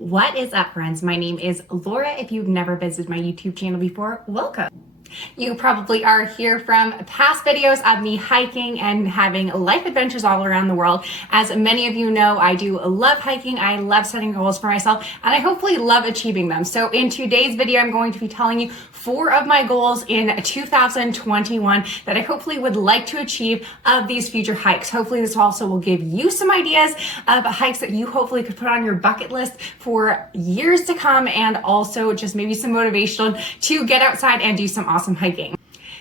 What is up, friends? My name is Laura. If you've never visited my YouTube channel before, welcome. You probably are here from past videos of me hiking and having life adventures all around the world. As many of you know, I do love hiking. I love setting goals for myself, and I hopefully love achieving them. So in today's video, I'm going to be telling you 4 of my goals in 2021 that I hopefully would like to achieve of these future hikes. Hopefully this also will give you some ideas of hikes that you hopefully could put on your bucket list for years to come, and also just maybe some motivation to get outside and do some awesome hiking.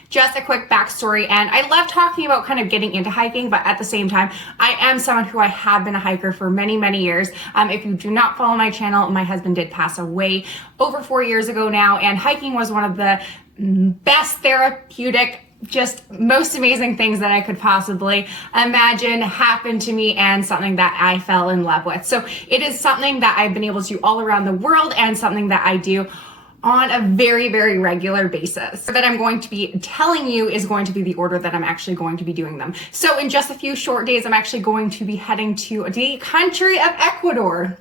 Just a quick backstory, and I love talking about kind of getting into hiking, but at the same time, I am someone who I have been a hiker for many, many years. If you do not follow my channel, my husband did pass away over 4 years ago now, and hiking was one of the best therapeutic, just most amazing things that I could possibly imagine happened to me, and something that I fell in love with. So it is something that I've been able to do all around the world, and something that I do on a very, very regular basis. That I'm going to be telling you is going to be the order that I'm actually going to be doing them. So in just a few short days, I'm actually going to be heading to the country of Ecuador.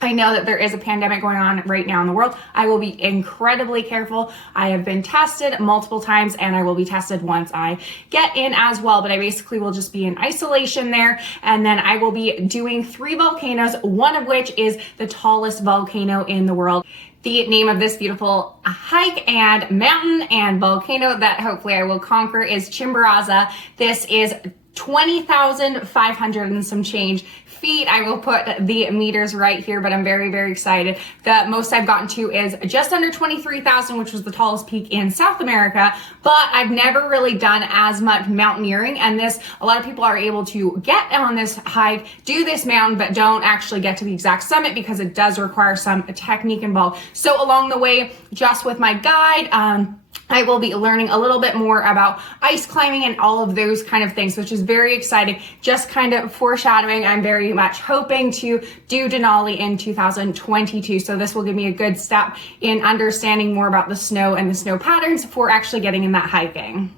I know that there is a pandemic going on right now in the world. I will be incredibly careful. I have been tested multiple times, and I will be tested once I get in as well. But I basically will just be in isolation there. And then I will be doing 3 volcanoes, one of which is the tallest volcano in the world. The name of this beautiful hike and mountain and volcano that hopefully I will conquer is Chimborazo. This is 20,500 and some change feet. I will put the meters right here, but I'm very, very excited. The most I've gotten to is just under 23,000, which was the tallest peak in South America, but I've never really done as much mountaineering, and a lot of people are able to get on this hike, do this mountain, but don't actually get to the exact summit because it does require some technique involved. So along the way, just with my guide, I will be learning a little bit more about ice climbing and all of those kind of things, which is very exciting. Just kind of foreshadowing, I'm very much hoping to do Denali in 2022. So this will give me a good step in understanding more about the snow and the snow patterns for actually getting in that hiking.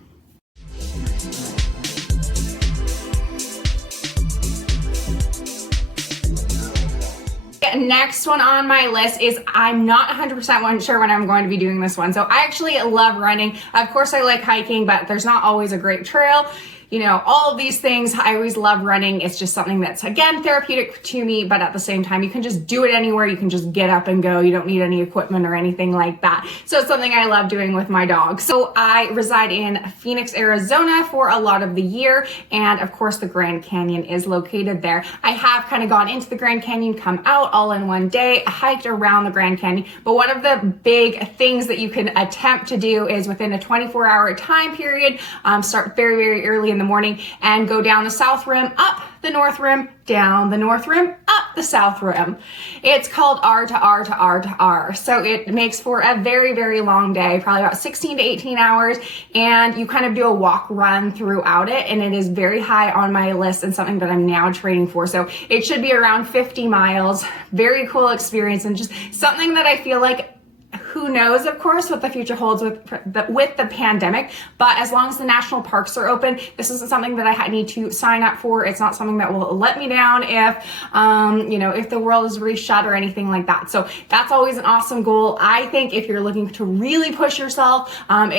Next one on my list is, I'm not 100% sure when I'm going to be doing this one. So I actually love running. Of course I like hiking, but there's not always a great trail. You know, all of these things, I always love running. It's just something that's, again, therapeutic to me, but at the same time, you can just do it anywhere. You can just get up and go. You don't need any equipment or anything like that. So it's something I love doing with my dog. So I reside in Phoenix, Arizona for a lot of the year. And of course, the Grand Canyon is located there. I have kind of gone into the Grand Canyon, come out all in one day, hiked around the Grand Canyon. But one of the big things that you can attempt to do is within a 24-hour time period, start very, very early in the morning and go down the south rim, up the north rim, down the north rim, up the south rim. It's called R to R to R to R. So it makes for a very, very long day, probably about 16 to 18 hours. And you kind of do a walk run throughout it. And it is very high on my list and something that I'm now training for. So it should be around 50 miles. Very cool experience, and just something that I feel like, who knows, of course, what the future holds with the pandemic, but as long as the national parks are open, this isn't something that I need to sign up for. It's not something that will let me down if the world is really shut or anything like that. So that's always an awesome goal. I think if you're looking to really push yourself, I'm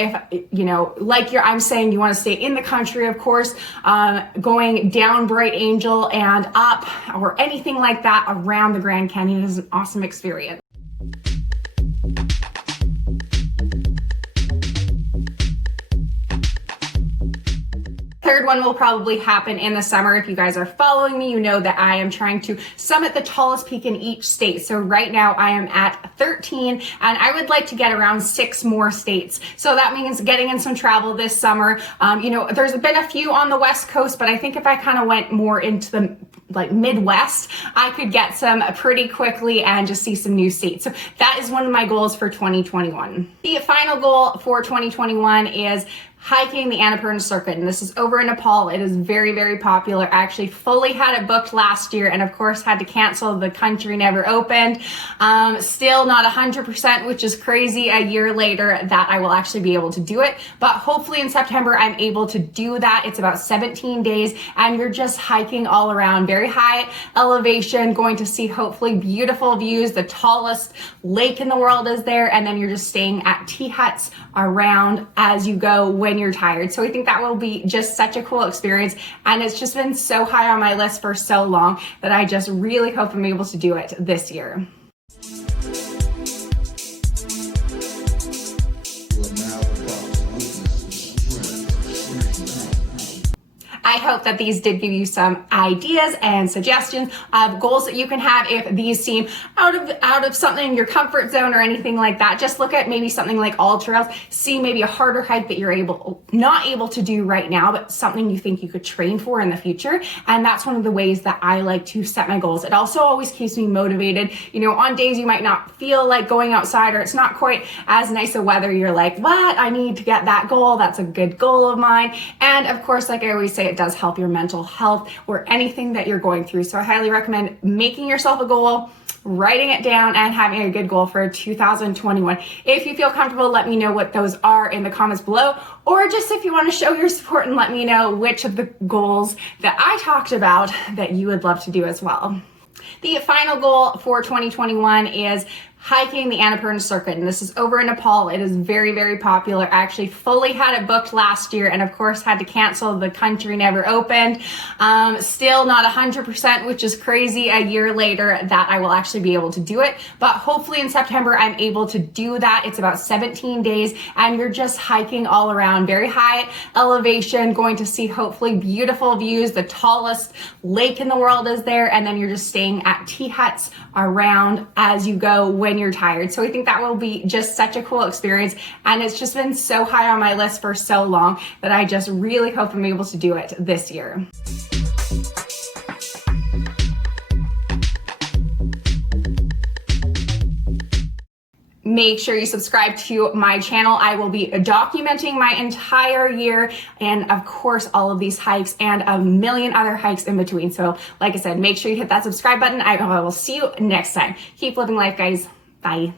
saying you want to stay in the country, of course, going down Bright Angel and up or anything like that around the Grand Canyon is an awesome experience. Third one will probably happen in the summer. If you guys are following me, you know that I am trying to summit the tallest peak in each state. So right now I am at 13, and I would like to get around 6 more states. So that means getting in some travel this summer. There's been a few on the West Coast, but I think if I kind of went more into the Midwest, I could get some pretty quickly and just see some new states. So that is one of my goals for 2021. The final goal for 2021 is hiking the Annapurna circuit, and this is over in Nepal. It is very, very popular. I actually fully had it booked last year and of course had to cancel. The country never opened. Still not 100%, which is crazy a year later that I will actually be able to do it. But hopefully in September, I'm able to do that. It's about 17 days and you're just hiking all around, very high elevation, going to see hopefully beautiful views. The tallest lake in the world is there. And then you're just staying at tea huts around as you go when you're tired. So I think that will be just such a cool experience. And it's just been so high on my list for so long that I just really hope I'm able to do it this year. I hope that these did give you some ideas and suggestions of goals that you can have if these seem out of something in your comfort zone or anything like that. Just look at maybe something like all trails, see maybe a harder hike that you're not able to do right now, but something you think you could train for in the future. And that's one of the ways that I like to set my goals. It also always keeps me motivated. You know, on days you might not feel like going outside or it's not quite as nice a weather, you're like, what? I need to get that goal. That's a good goal of mine. And of course, like I always say, it does help your mental health or anything that you're going through. So I highly recommend making yourself a goal, writing it down, and having a good goal for 2021. If you feel comfortable, let me know what those are in the comments below, or just if you want to show your support and let me know which of the goals that I talked about that you would love to do as well. The final goal for 2021 is hiking the Annapurna circuit, and this is over in Nepal. It is very, very popular. I actually fully had it booked last year and of course had to cancel. The country never opened. Still not 100%, which is crazy a year later that I will actually be able to do it. But hopefully in September, I'm able to do that. It's about 17 days and you're just hiking all around, very high elevation, going to see hopefully beautiful views. The tallest lake in the world is there. And then you're just staying at tea huts around as you go when you're tired. So I think that will be just such a cool experience. And it's just been so high on my list for so long that I just really hope I'm able to do it this year. Make sure you subscribe to my channel. I will be documenting my entire year and of course all of these hikes and a million other hikes in between. So like I said, make sure you hit that subscribe button. I will see you next time. Keep living life, guys. Bye.